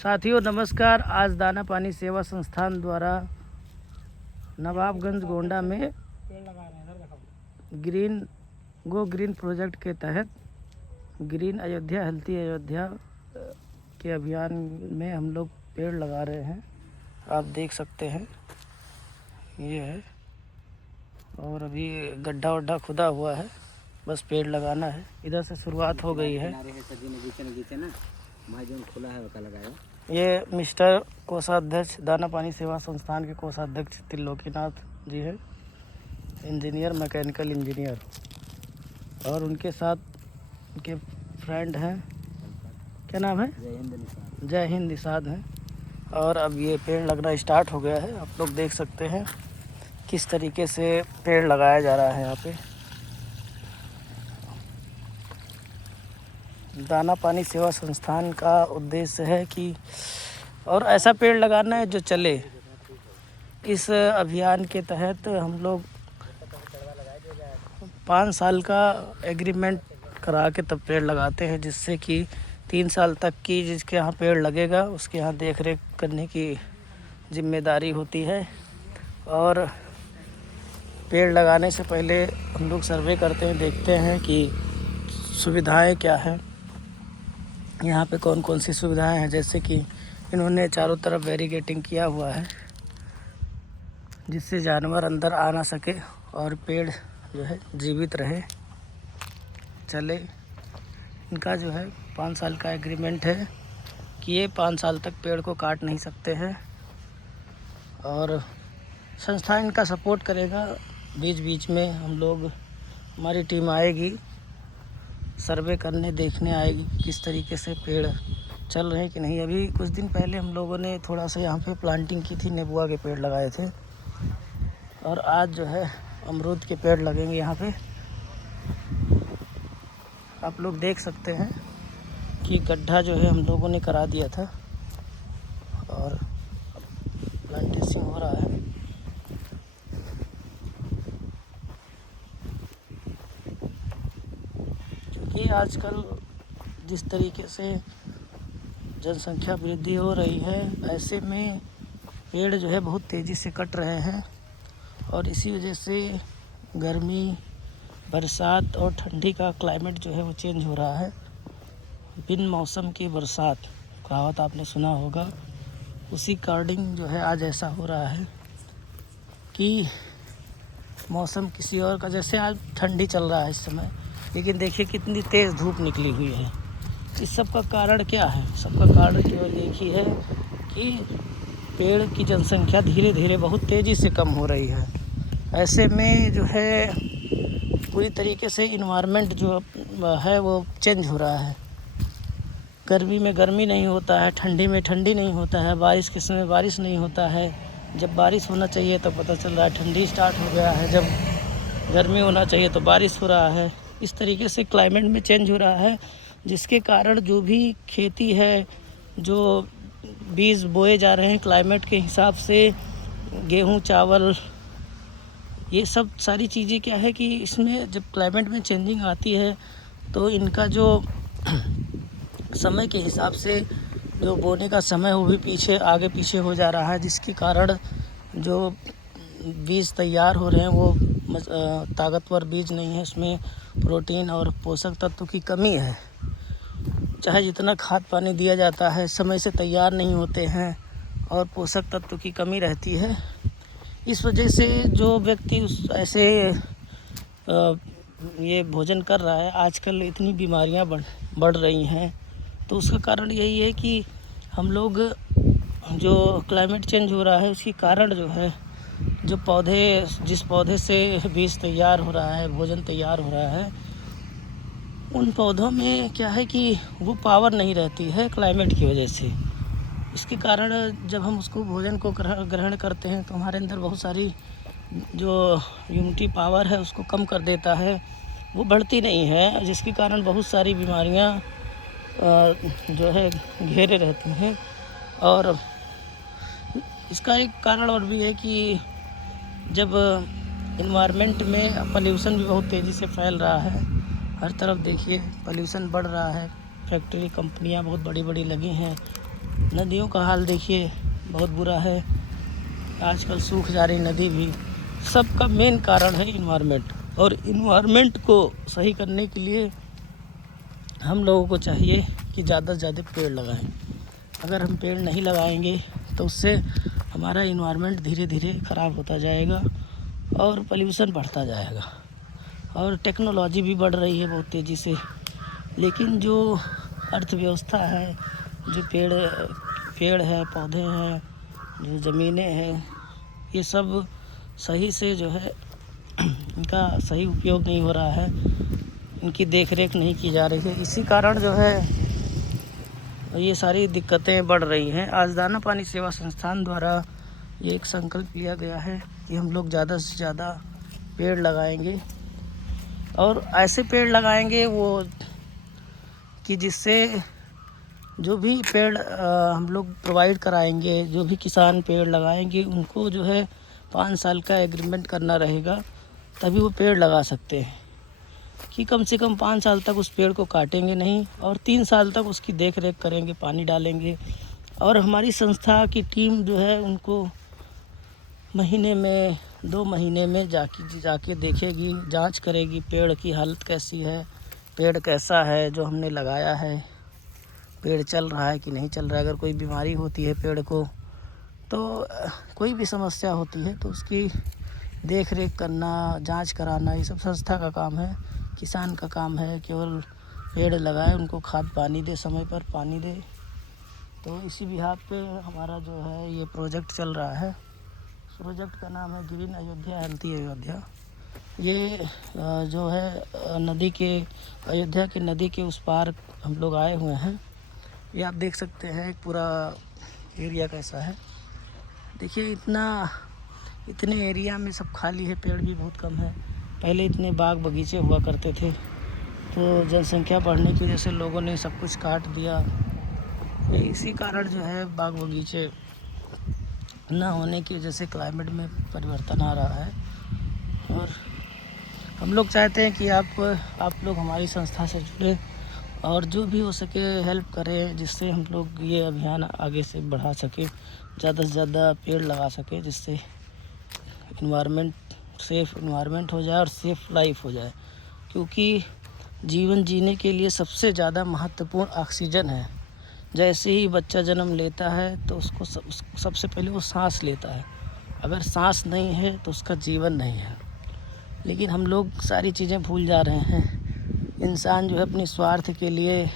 साथियों नमस्कार। आज दाना पानी सेवा संस्थान द्वारा नवाबगंज गोंडा में ग्रीन प्रोजेक्ट के तहत ग्रीन अयोध्या हेल्थी अयोध्या के अभियान में हम लोग पेड़ लगा रहे हैं। आप देख सकते हैं ये है, और अभी गड्ढा वड्ढा खुदा हुआ है, बस पेड़ लगाना है। इधर से शुरुआत हो गई है। ये मिस्टर कोषाध्यक्ष दाना पानी सेवा संस्थान के कोषाध्यक्ष त्रिलोकीनाथ जी हैं, इंजीनियर, मैकेनिकल इंजीनियर, और उनके साथ उनके फ्रेंड हैं, क्या नाम है, जय हिंद निषाद हैं। और अब ये पेड़ लगना स्टार्ट हो गया है। आप लोग देख सकते हैं किस तरीके से पेड़ लगाया जा रहा है यहाँ पे। दाना पानी सेवा संस्थान का उद्देश्य है कि और ऐसा पेड़ लगाना है जो चले। इस अभियान के तहत हम लोग 5 साल का एग्रीमेंट करा के तब पेड़ लगाते हैं, जिससे कि 3 साल तक की जिसके यहाँ पेड़ लगेगा उसके यहाँ देख रेख करने की जिम्मेदारी होती है। और पेड़ लगाने से पहले हम लोग सर्वे करते हैं, देखते हैं कि सुविधाएं क्या हैं, यहाँ पे कौन कौन सी सुविधाएं हैं। जैसे कि इन्होंने चारों तरफ बैरिकेडिंग किया हुआ है, जिससे जानवर अंदर आ ना सके और पेड़ जो है जीवित रहे, चले। इनका जो है 5 साल का एग्रीमेंट है कि ये 5 साल तक पेड़ को काट नहीं सकते हैं, और संस्था इनका सपोर्ट करेगा। बीच बीच में हम लोग, हमारी टीम आएगी, सर्वे करने, देखने आएगी किस तरीके से पेड़ चल रहे हैं कि नहीं। अभी कुछ दिन पहले हम लोगों ने थोड़ा सा यहाँ पे प्लांटिंग की थी, नेबुआ के पेड़ लगाए थे, और आज जो है अमरूद के पेड़ लगेंगे यहाँ पे। आप लोग देख सकते हैं कि गड्ढा जो है हम लोगों ने करा दिया था और प्लांटेशन हो रहा है। क्योंकि आजकल जिस तरीके से जनसंख्या वृद्धि हो रही है, ऐसे में पेड़ जो है बहुत तेज़ी से कट रहे हैं, और इसी वजह से गर्मी, बरसात और ठंडी का क्लाइमेट जो है वो चेंज हो रहा है। बिन मौसम की बरसात, कहावत आपने सुना होगा, उसी अकॉर्डिंग जो है आज ऐसा हो रहा है कि मौसम किसी और का, जैसे आज ठंडी चल रहा है इस समय, लेकिन देखिए कितनी तेज़ धूप निकली हुई है। इस सब का कारण क्या है? सबका कारण केवल एक ही है कि पेड़ की जनसंख्या धीरे धीरे बहुत तेज़ी से कम हो रही है। ऐसे में जो है पूरी तरीके से इन्वायरमेंट जो है वो चेंज हो रहा है। गर्मी में गर्मी नहीं होता है, ठंडी में ठंडी नहीं होता है, बारिश के समय बारिश नहीं होता है। जब बारिश होना चाहिए तो पता चल रहा है ठंडी स्टार्ट हो गया है, जब गर्मी होना चाहिए तो बारिश हो रहा है। इस तरीके से क्लाइमेट में चेंज हो रहा है, जिसके कारण जो भी खेती है, जो बीज बोए जा रहे हैं क्लाइमेट के हिसाब से, गेहूँ, चावल, ये सब सारी चीज़ें क्या है कि इसमें जब क्लाइमेट में चेंजिंग आती है तो इनका जो समय के हिसाब से जो बोने का समय वो भी आगे पीछे हो जा रहा है, जिसके कारण जो बीज तैयार हो रहे हैं वो ताकतवर बीज नहीं है, उसमें प्रोटीन और पोषक तत्व की कमी है। चाहे जितना खाद पानी दिया जाता है, समय से तैयार नहीं होते हैं और पोषक तत्व की कमी रहती है। इस वजह से जो व्यक्ति ऐसे ये भोजन कर रहा है, आजकल इतनी बीमारियां बढ़ रही हैं। तो उसका कारण यही है कि हम लोग, जो क्लाइमेट चेंज हो रहा है उसके कारण जो है, जो पौधे, जिस पौधे से बीज तैयार हो रहा है, भोजन तैयार हो रहा है, उन पौधों में क्या है कि वो पावर नहीं रहती है क्लाइमेट की वजह से। इसके कारण जब हम उसको भोजन को ग्रहण करते हैं तो हमारे अंदर बहुत सारी जो इम्यूनिटी पावर है उसको कम कर देता है, वो बढ़ती नहीं है, जिसके कारण बहुत सारी बीमारियां जो है घेरे रहती हैं। और इसका एक कारण और भी है कि जब इन्वायरमेंट में पॉल्यूशन भी बहुत तेज़ी से फैल रहा है, हर तरफ देखिए पॉल्यूशन बढ़ रहा है, फैक्ट्री, कंपनियां बहुत बड़ी बड़ी लगी हैं, नदियों का हाल देखिए बहुत बुरा है, आजकल सूख जा रही नदी भी। सबका मेन कारण है इन्वायरमेंट, और इन्वायरमेंट को सही करने के लिए हम लोगों को चाहिए कि ज़्यादा से ज़्यादा पेड़ लगाएं। अगर हम पेड़ नहीं लगाएंगे तो उससे हमारा इन्वायरमेंट धीरे धीरे ख़राब होता जाएगा और पॉल्यूशन बढ़ता जाएगा, और टेक्नोलॉजी भी बढ़ रही है बहुत तेज़ी से। लेकिन जो अर्थव्यवस्था है, जो पेड़ है, पौधे हैं, जो ज़मीनें हैं, ये सब सही से जो है इनका सही उपयोग नहीं हो रहा है, इनकी देख रेख नहीं की जा रही है। इसी कारण जो है ये सारी दिक्कतें बढ़ रही हैं। आज दाना पानी सेवा संस्थान द्वारा ये एक संकल्प लिया गया है कि हम लोग ज़्यादा से ज़्यादा पेड़ लगाएंगे, और ऐसे पेड़ लगाएंगे वो कि जिससे जो भी पेड़ हम लोग प्रोवाइड कराएंगे, जो भी किसान पेड़ लगाएंगे, उनको जो है 5 साल का एग्रीमेंट करना रहेगा, तभी वो पेड़ लगा सकते हैं। कि कम से कम 5 साल तक उस पेड़ को काटेंगे नहीं, और 3 साल तक उसकी देख रेख करेंगे, पानी डालेंगे। और हमारी संस्था की टीम जो है उनको महीने में 2 महीने में जाके देखेगी, जांच करेगी पेड़ की हालत कैसी है, पेड़ कैसा है जो हमने लगाया है, पेड़ चल रहा है कि नहीं चल रहा है। अगर कोई बीमारी होती है पेड़ को, तो कोई भी समस्या होती है तो उसकी देख रेख करना, जांच कराना, ये सब संस्था का काम है। किसान का काम है केवल पेड़ लगाए, उनको खाद पानी दे, समय पर पानी दे। तो इसी बिहाफ पे हमारा जो है ये प्रोजेक्ट चल रहा है। प्रोजेक्ट का नाम है ग्रीन अयोध्या, हेल्थी अयोध्या। ये जो है नदी के, अयोध्या के नदी के उस पार हम लोग आए हुए हैं। ये आप देख सकते हैं एक पूरा एरिया कैसा है। देखिए इतने एरिया में सब खाली है, पेड़ भी बहुत कम है। पहले इतने बाग बगीचे हुआ करते थे, तो जनसंख्या बढ़ने की वजह से लोगों ने सब कुछ काट दिया। इसी कारण जो है बाग बगीचे ना होने की वजह से क्लाइमेट में परिवर्तन आ रहा है। और हम लोग चाहते हैं कि आप लोग हमारी संस्था से जुड़े और जो भी हो सके हेल्प करें, जिससे हम लोग ये अभियान आगे से बढ़ा सकें, ज़्यादा से ज़्यादा पेड़ लगा सकें, जिससे सेफ़ इन्वायरमेंट हो जाए और सेफ़ लाइफ हो जाए। क्योंकि जीवन जीने के लिए सबसे ज़्यादा महत्वपूर्ण ऑक्सीजन है। जैसे ही बच्चा जन्म लेता है तो उसको सबसे पहले वो सांस लेता है। अगर सांस नहीं है तो उसका जीवन नहीं है। लेकिन हम लोग सारी चीज़ें भूल जा रहे हैं। इंसान जो है अपने स्वार्थ के लिए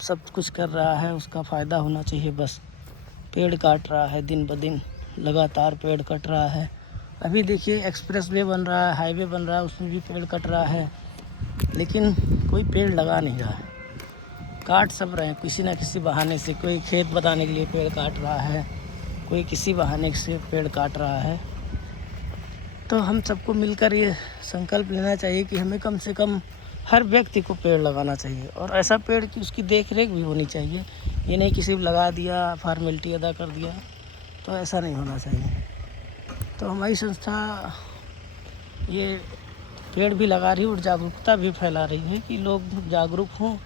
सब कुछ कर रहा है, उसका फ़ायदा होना चाहिए बस। पेड़ काट रहा है, दिन ब दिन लगातार पेड़ कट रहा है। अभी देखिए एक्सप्रेस वे बन रहा है, हाईवे बन रहा है, उसमें भी पेड़ कट रहा है, लेकिन कोई पेड़ लगा नहीं रहा है। काट सब रहे हैं किसी न किसी बहाने से। कोई खेत बनाने के लिए पेड़ काट रहा है, कोई किसी बहाने से पेड़ काट रहा है। तो हम सबको मिलकर ये संकल्प लेना चाहिए कि हमें कम से कम हर व्यक्ति को पेड़ लगाना चाहिए, और ऐसा पेड़ कि उसकी देख रेख भी होनी चाहिए। ये नहीं किसी लगा दिया, फॉर्मेलिटी अदा कर दिया, तो ऐसा नहीं होना चाहिए। तो हमारी संस्था ये पेड़ भी लगा रही है और जागरूकता भी फैला रही है कि लोग जागरूक हों,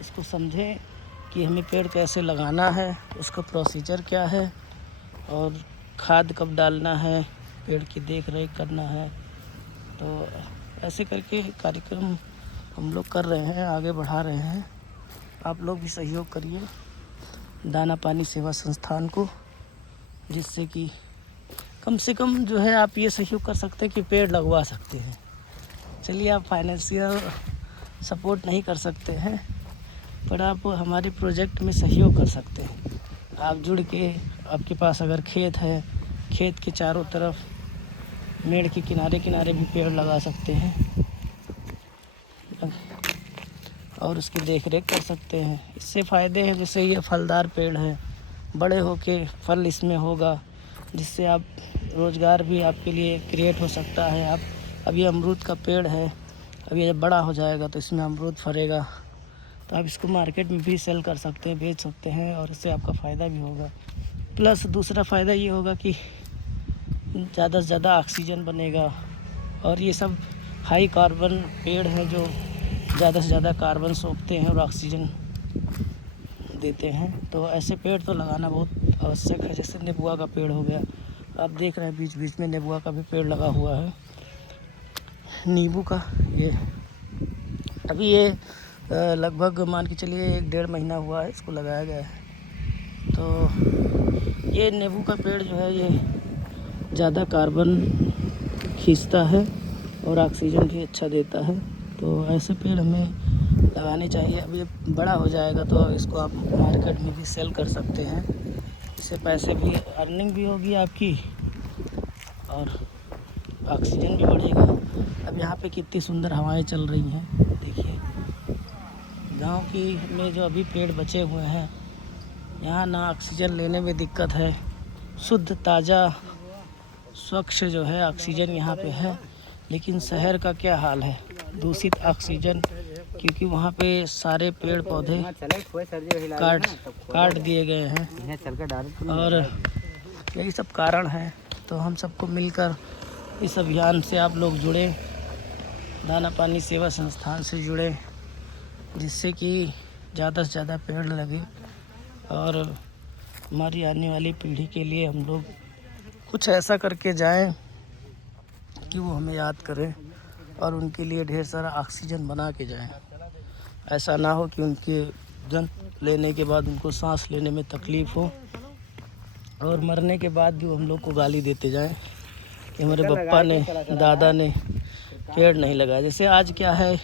इसको समझें कि हमें पेड़ कैसे लगाना है, उसका प्रोसीजर क्या है, और खाद कब डालना है, पेड़ की देख रेख करना है। तो ऐसे करके कार्यक्रम हम लोग कर रहे हैं, आगे बढ़ा रहे हैं। आप लोग भी सहयोग करिए दाना पानी सेवा संस्थान को, जिससे कि कम से कम जो है आप ये सहयोग कर सकते हैं कि पेड़ लगवा सकते हैं। चलिए आप फाइनेंशियल सपोर्ट नहीं कर सकते हैं, पर आप हमारे प्रोजेक्ट में सहयोग कर सकते हैं। आप जुड़ के, आपके पास अगर खेत है, खेत के चारों तरफ मेड़ के किनारे किनारे भी पेड़ लगा सकते हैं और उसकी देख रेख कर सकते हैं। इससे फ़ायदे हैं, जैसे ये फलदार पेड़ है, बड़े होके फल इसमें होगा, जिससे आप रोज़गार भी आपके लिए क्रिएट हो सकता है। आप अभी अमरूद का पेड़ है, अभी जब बड़ा हो जाएगा तो इसमें अमरूद फरेगा, तो आप इसको मार्केट में भी सेल कर सकते हैं, बेच सकते हैं, और इससे आपका फ़ायदा भी होगा। प्लस दूसरा फ़ायदा ये होगा कि ज़्यादा से ज़्यादा ऑक्सीजन बनेगा, और ये सब हाई कार्बन पेड़ हैं जो ज़्यादा से ज़्यादा कार्बन सोखते हैं और ऑक्सीजन देते हैं। तो ऐसे पेड़ तो लगाना बहुत आवश्यक है। जैसे नेबुआ का पेड़ हो गया, आप देख रहे हैं बीच बीच में नेबुआ का भी पेड़ लगा हुआ है। नींबू का ये अभी ये लगभग मान के चलिए 1-1.5 महीना हुआ है इसको लगाया गया है। तो ये नींबू का पेड़ जो है ये ज़्यादा कार्बन खींचता है और ऑक्सीजन भी अच्छा देता है। तो ऐसे पेड़ हमें लगाने चाहिए। अब ये बड़ा हो जाएगा तो इसको आप मार्केट में भी सेल कर सकते हैं। इससे पैसे भी, अर्निंग भी होगी आपकी और ऑक्सीजन भी बढ़ेगा। अब यहाँ पे कितनी सुंदर हवाएं चल रही हैं, देखिए। गांव की में जो अभी पेड़ बचे हुए हैं, यहाँ ना ऑक्सीजन लेने में दिक्कत है, शुद्ध ताज़ा स्वच्छ जो है ऑक्सीजन यहाँ पे है। लेकिन शहर का क्या हाल है, दूषित ऑक्सीजन, क्योंकि वहाँ पे सारे पेड़ पौधे काट दिए गए हैं और यही सब कारण है। तो हम सबको मिलकर इस अभियान से आप लोग जुड़े, दाना पानी सेवा संस्थान से जुड़े, जिससे कि ज़्यादा से ज़्यादा पेड़ लगे और हमारी आने वाली पीढ़ी के लिए हम लोग कुछ ऐसा करके जाएं कि वो हमें याद करें और उनके लिए ढेर सारा ऑक्सीजन बना के जाएं। ऐसा ना हो कि उनके जन्म लेने के बाद उनको सांस लेने में तकलीफ़ हो और मरने के बाद भी हम लोग को गाली देते जाएं कि हमारे पप्पा ने, दादा ने पेड़ नहीं लगाया। जैसे आज क्या है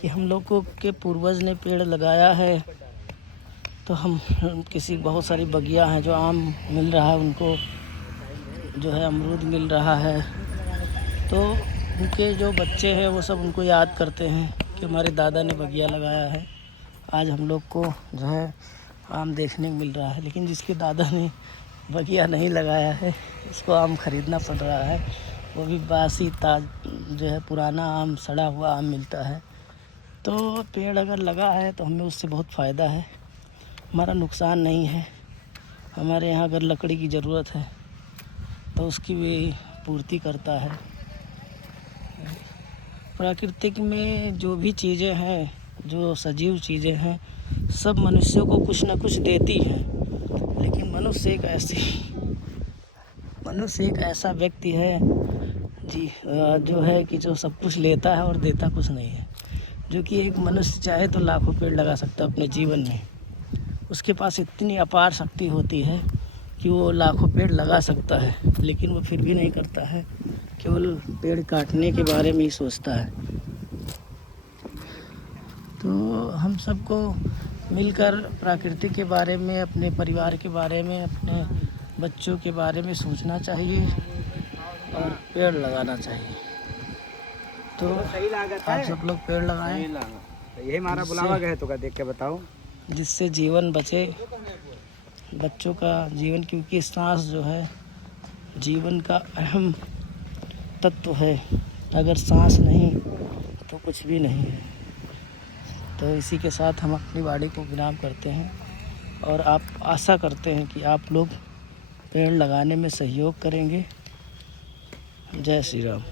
कि हम लोग को के पूर्वज ने पेड़ लगाया है, तो हम किसी बहुत सारी बगिया हैं जो आम मिल रहा है, उनको जो है अमरूद मिल रहा है, तो उनके जो बच्चे हैं वो सब उनको याद करते हैं कि हमारे दादा ने बगिया लगाया है। आज हम लोग को जो है आम देखने को मिल रहा है, लेकिन जिसके दादा ने बगिया नहीं लगाया है उसको आम ख़रीदना पड़ रहा है, वो भी बासी जो है पुराना आम, सड़ा हुआ आम मिलता है। तो पेड़ अगर लगा है तो हमें उससे बहुत फ़ायदा है, हमारा नुकसान नहीं है। हमारे यहाँ अगर लकड़ी की ज़रूरत है तो उसकी भी पूर्ति करता है। प्राकृतिक में जो भी चीज़ें हैं, जो सजीव चीज़ें हैं, सब मनुष्यों को कुछ ना कुछ देती हैं। लेकिन मनुष्य एक ऐसा व्यक्ति है जो है कि जो सब कुछ लेता है और देता कुछ नहीं है। जो कि एक मनुष्य चाहे तो लाखों पेड़ लगा सकता है अपने जीवन में, उसके पास इतनी अपार शक्ति होती है कि वो लाखों पेड़ लगा सकता है, लेकिन वो फिर भी नहीं करता है, केवल पेड़ काटने के बारे में ही सोचता है। तो हम सबको मिलकर प्रकृति के बारे में, अपने परिवार के बारे में, अपने बच्चों के बारे में सोचना चाहिए और पेड़ लगाना चाहिए। तो आप सब लोग पेड़ लगाएं, यही हमारा बुलावा गया है तो क्या देख के बताओ, जिससे जीवन बचे, बच्चों का जीवन, क्योंकि सांस जो है जीवन का अहम तत्व है। अगर सांस नहीं तो कुछ भी नहीं है। तो इसी के साथ हम अपनी वाणी को विराम करते हैं और आप आशा करते हैं कि आप लोग पेड़ लगाने में सहयोग करेंगे। जय श्री राम।